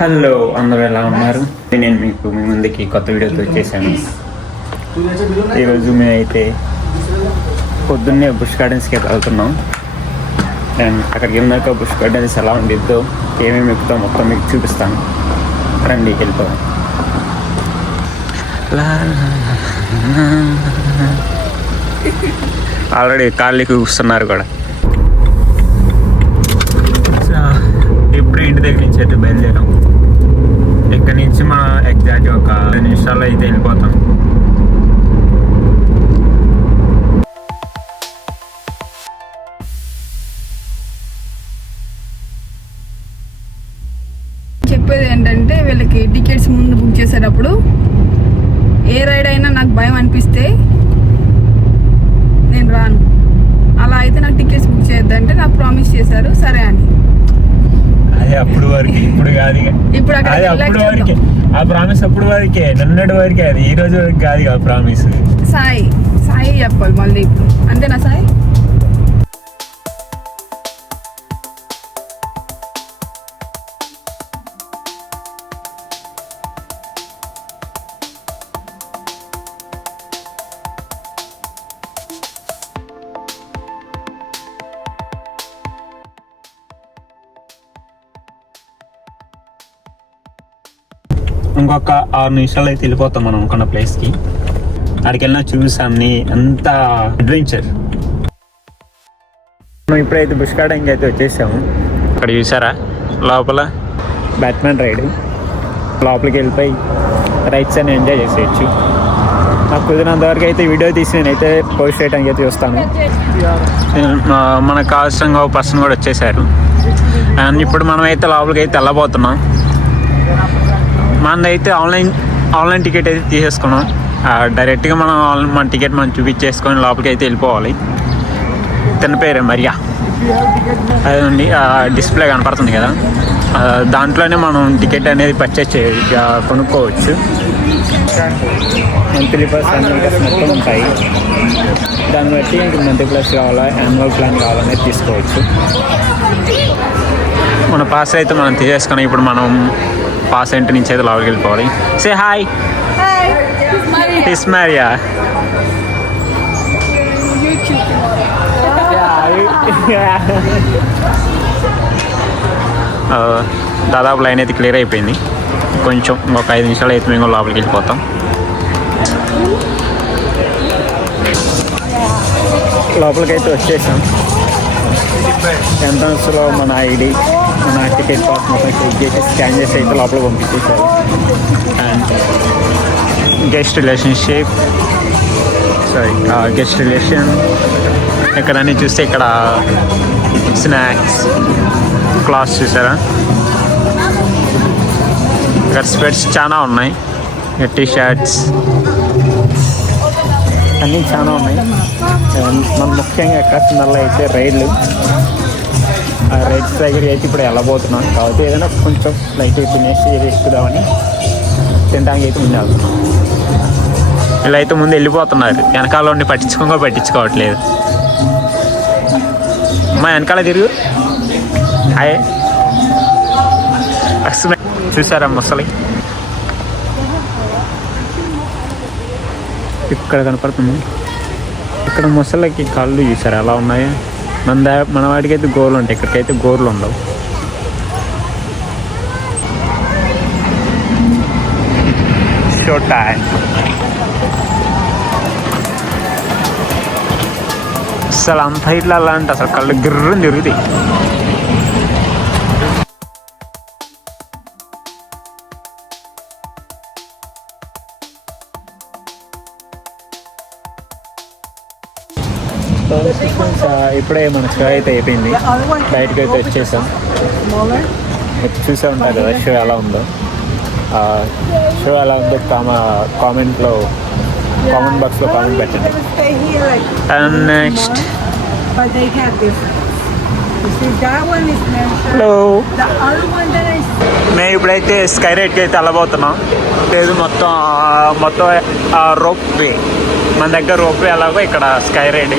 హలో, అందరూ ఎలా ఉన్నారు? నేను మీకు మీ ముందుకి కొత్త వీడియోతో వచ్చేసాను. ఈరోజు మేమైతే పొద్దున్నే బుష్ గార్డెన్స్కి వెళ్తున్నాం. అండ్ అక్కడికి వెళ్ళినాక బుష్ గార్డెన్స్ ఎలా ఉండిద్దో, ఏమేమి ఎక్కుతాం మొత్తం మీకు చూపిస్తాను. రండి వెళ్ళిపోదాం. ఆల్రెడీ కాళ్ళకి కూస్తున్నారు కూడా. ఇప్పుడే ఇంటి దగ్గర నుంచి అయితే బయలుదేరాం. ఇక్కడి నుంచి మనం ఎగ్జాక్ట్ ఒక 10 నిమిషాల్లో అయితే వెళ్ళిపోతాం. చెప్పేది ఏంటంటే, వీళ్ళకి టికెట్స్ ముందు బుక్ చేసేటప్పుడు ఏ రైడ్ అయినా నాకు భయం అనిపిస్తే నేను రాను. అలా అయితే నాకు టికెట్స్ బుక్ చేయొద్దంటే నాకు ప్రామిస్ చేశారు, సరే అని. అదే అప్పుడు వరకు, ఇప్పుడు కాదు. ఇప్పుడు అదే అప్పుడు వరకే ఆ ప్రామిస్, అప్పుడు వరకే, నిన్నటి వరకే. అది ఈ రోజు వరకు కాదు ఆ ప్రామిస్. సాయి సాయి చెప్పాలి మళ్ళీ ఇప్పుడు, అంతేనా సాయి? ఇంకొక 6 నిమిషాలు అయితే వెళ్ళిపోతాం మనం అనుకున్న ప్లేస్కి. అక్కడికి వెళ్ళినా చూసాన్ని అంత అడ్వెంచర్. మనం ఇప్పుడైతే బుష్ గార్డెన్కి అయితే వచ్చేసాము. అక్కడ చూసారా లోపల బ్యాట్మెన్ రైడ్. లోపలికి వెళ్ళిపోయి రైడ్స్ అని ఎంజాయ్ చేసేయచ్చు. నాకు కుదిరినంత వరకు అయితే వీడియో తీసి నేనైతే పోస్ట్ చేయడానికి అయితే చూస్తాను. మనకు కావాల్సిన ఒక పర్సన్ కూడా వచ్చేసారు. అండ్ ఇప్పుడు మనం అయితే లోపలికి అయితే వెళ్ళబోతున్నాం. మనదైతే ఆన్లైన్ టికెట్ అయితే తీసేసుకున్నాం. డైరెక్ట్గా మన టికెట్ మనం చూపించేసుకొని లోపలికి అయితే వెళ్ళిపోవాలి. తన పేరే మరియా. అదండి డిస్ప్లే కనపడుతుంది కదా, దాంట్లోనే మనం టికెట్ అనేది పర్చేస్ కొనుక్కోవచ్చు. మంత్లీ ప్లస్ యాన్యువల్ ప్లస్ మొత్తం ఉంటాయి. దాన్ని బట్టి ఇంక మంత్లీ ప్లస్ కావాలా, యాన్యువల్ ప్లాన్ కావాలనేది తీసుకోవచ్చు. మన పాస్ అయితే మనం తీసేసుకుని ఇప్పుడు మనం పాస్ ఎంట్రీ నుంచి అయితే లోపలికి వెళ్ళిపోవాలి. Say hi. ఇట్స్ మరియా. దాదాపు లైన్ అయితే క్లియర్ అయిపోయింది. కొంచెం ఒక 5 నిమిషాలు అయితే మేము లోపలికి వెళ్ళిపోతాం. లోపలికి అయితే వచ్చేసాం. ఎంట్రన్స్లో మన ఐడి, మన టికెట్ పాస్ మొత్తం చెక్ చేసి స్కాన్ చేసి అయితే లోపల పంపించేసారు. అండ్ గెస్ట్ రిలేషన్, ఇక్కడ అన్నీ చూస్తే ఇక్కడ స్నాక్స్, క్లాత్స్ చూసారా, ఇక్కడ స్పెట్స్ చాలా ఉన్నాయి, టీ షర్ట్స్ అన్నీ చాలా ఉన్నాయి. మనం ముఖ్యంగా ఎక్కాల్సిందల్లా అయితే రైళ్ళు. ఆ రైడ్స్ దగ్గరికి అయితే ఇప్పుడు వెళ్ళబోతున్నాం. కాబట్టి ఏదైనా కొంచెం లైట్ తినేసి ఎక్కుదామని తినడానికి అయితే ముందు వెళ్తున్నాం. ఇలా అయితే ముందు వెళ్ళిపోతున్నారు. వెనకాల ఉండి పట్టించుకోవట్లేదు. మా వెనకాల తిరుగు. హాయ్. చూసారా ముసలి ఇక్కడ కనపడుతుంది. ఇక్కడ ముసలికి కాళ్ళు చూసారా ఎలా ఉన్నాయో. మన వాటికి అయితే గోర్లు ఉంటాయి, ఇక్కడికైతే గోర్లు ఉండవు. Show time. అసలు అంత ఇట్లా అలా అంటే అసలు కళ్ళు గిర్రని తిరుగుతాయి. ఇప్పుడే మన షో అయితే అయిపోయింది. బయటకు అయితే వచ్చేసాం. చూసే ఉంటారు కదా షో ఎలా ఉందో. షో ఎలా ఉందో కామెంట్ బాక్స్లో కామెంట్ పెట్టండి. అండ్ నెక్స్ట్ హలో, మేము ఇప్పుడైతే స్కై రైడ్కి అయితే వెళ్ళబోతున్నాం. లేదు మొత్తం రోప్ వే, మన దగ్గర రోప్ వే ఎలాగో ఇక్కడ స్కై రైడ్.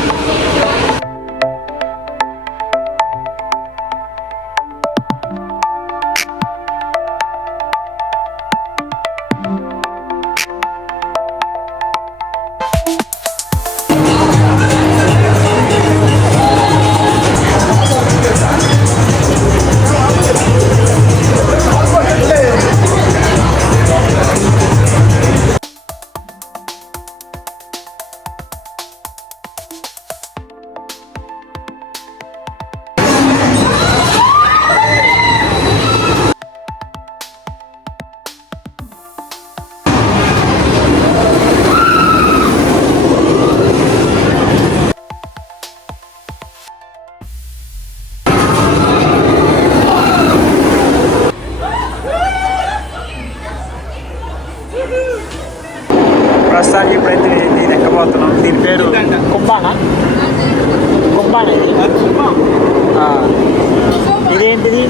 ప్రస్తుతానికి ఇప్పుడైతే దీన్ని ఎక్కబోతున్నాం. దీని పేరు కుంబానా. కుంబానా ఇది. ఇదేంటిది?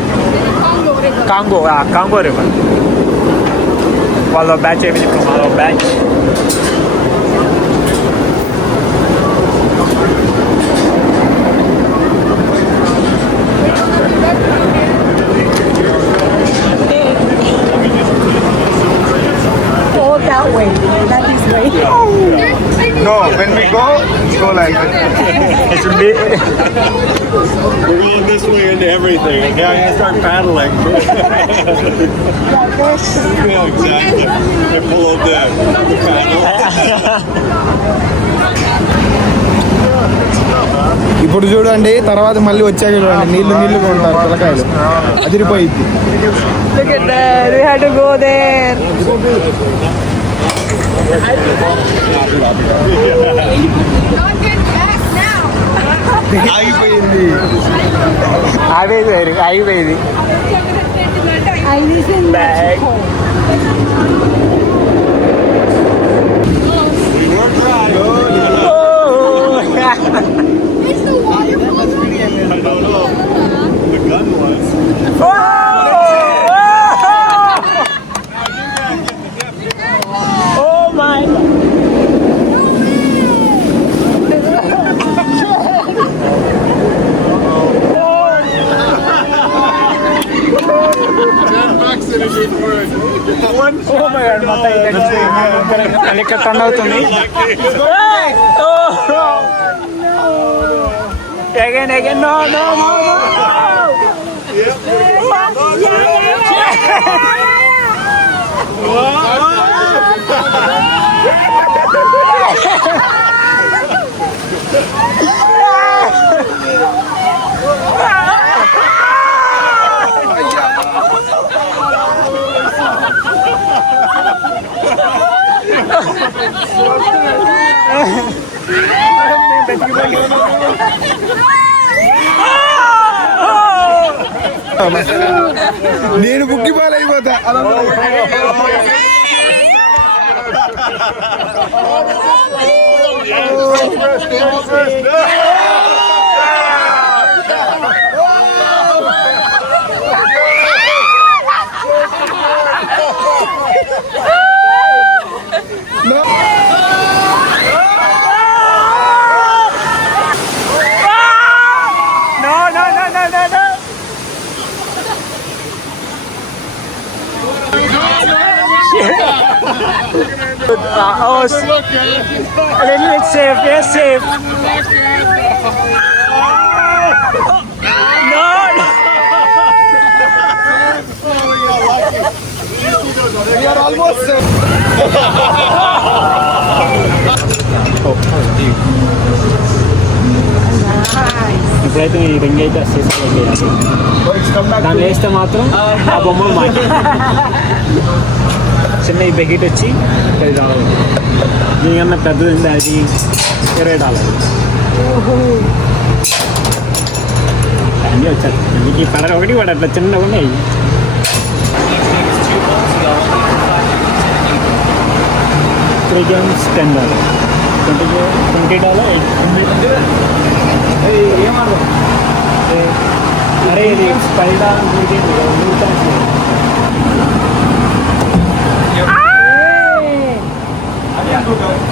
కాంగో. Congo river. వాళ్ళ బ్యాచ్ ఏమి చెప్పారు? వాళ్ళ batch that way, not this way. No, when we go like this. it should be. We're going this way into everything. Yeah, I start paddling. Yeah, exactly. And pull out the paddle. ఇప్పుడు చూడండి, తర్వాత మళ్ళీ వచ్చాక చూడండి, నీళ్లు నీళ్లుగా ఉంటారు పిల్లకాయలు, అదిరిపోయింది. Look at that. We had to go there. ఆగిపోయింది. అయిపోయింది. Bag I don't know. The gun was. Oh my God. ఇక్కడ టర్న్ అవుతుంది. Again, no. నేను బుక్కి పాలైపోతా. Oh, a little bit safe, yes, safe. No. We are almost safe. ఇప్పుడైతే ఈ రింగ్ అయితే వచ్చేసి దాన్ని వేస్తే మాత్రం ఆ బొమ్మ మాట చిన్న ఈ బకెట్ వచ్చి $10. దీనికన్నా పెద్దది ఉంది, అది $20. అన్నీ వచ్చారు. ఈ కలర్ ఒకటి వాడు అట్లా చిన్నగా ఉన్నాయి. $3 games $10. $20 ఏమన్నా అరే ఇది $10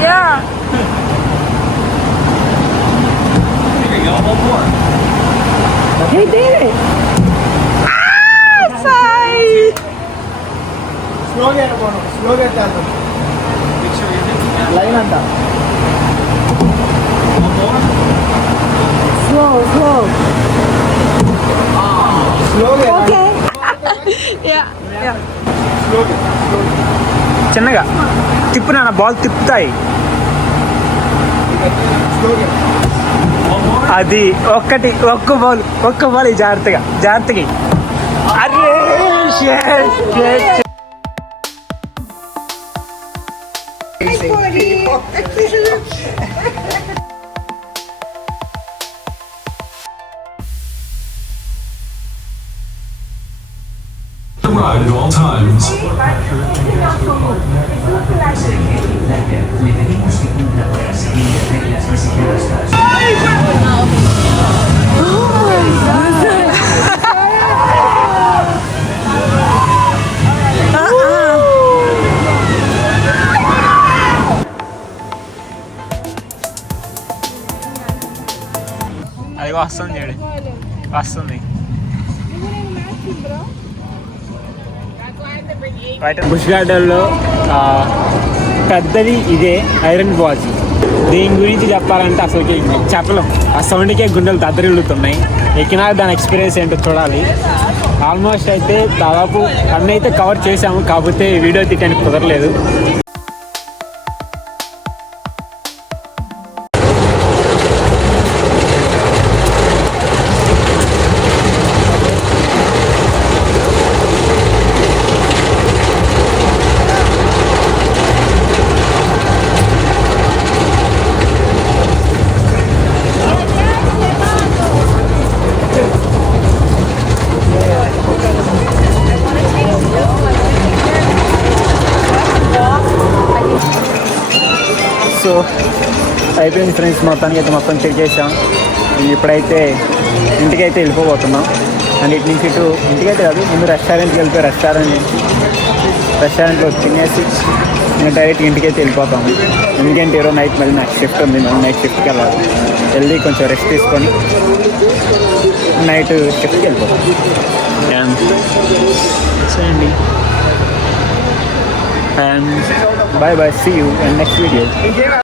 Yeah. He did it. స్లోగా వెళ్ళిపోను, స్లోగా వెళ్తాను. లైన్ అంట. Slow. స్లోగా Okay. Yeah. చిన్నగా తిప్పు నాన్న, బాల్ తిప్పుతాయి. అది ఒక్క బాల్ జాగ్రత్తగా అరే ride at all times. అది వస్తుంది చూడు, వస్తుంది. బయట బుష్ గార్డెన్లో పెద్దది ఇదే ఐరన్ బాజ్. దీని గురించి చెప్పాలంటే అసలు చెప్పలేం. ఆ సౌండ్కే గుండెలు దద్దరిల్లుతున్నాయి. ఎక్కినాక దాని ఎక్స్పీరియన్స్ ఏంటో చూడాలి. ఆల్మోస్ట్ అయితే దాదాపు అన్నీ అయితే కవర్ చేసాము, కాకపోతే వీడియో తీయడానికి కుదరలేదు. సో అయిపోయింది ఫ్రెండ్స్, మొత్తానికి అయితే మొత్తం తిరిగేసాం. ఇప్పుడైతే ఇంటికైతే వెళ్ళిపోబోతున్నాం. అండ్ ఇటు నుంచి ఇటు ఇంటికైతే కాదు, ముందు రెస్టారెంట్కి వెళ్తే రెస్టారెంట్లో తినేసి ఇంకా డైరెక్ట్ ఇంటికైతే వెళ్ళిపోతాము. ఎందుకంటే ఈరోజు నైట్ మళ్ళీ నాకు షిఫ్ట్ ఉంది, మేము నైట్ షిఫ్ట్కి వెళ్ళాలి. వెళ్ళి కొంచెం రెస్ట్ తీసుకొని నైట్ షిఫ్ట్కి వెళ్ళిపోతాం. చేయండి. And bye bye, see you in next video.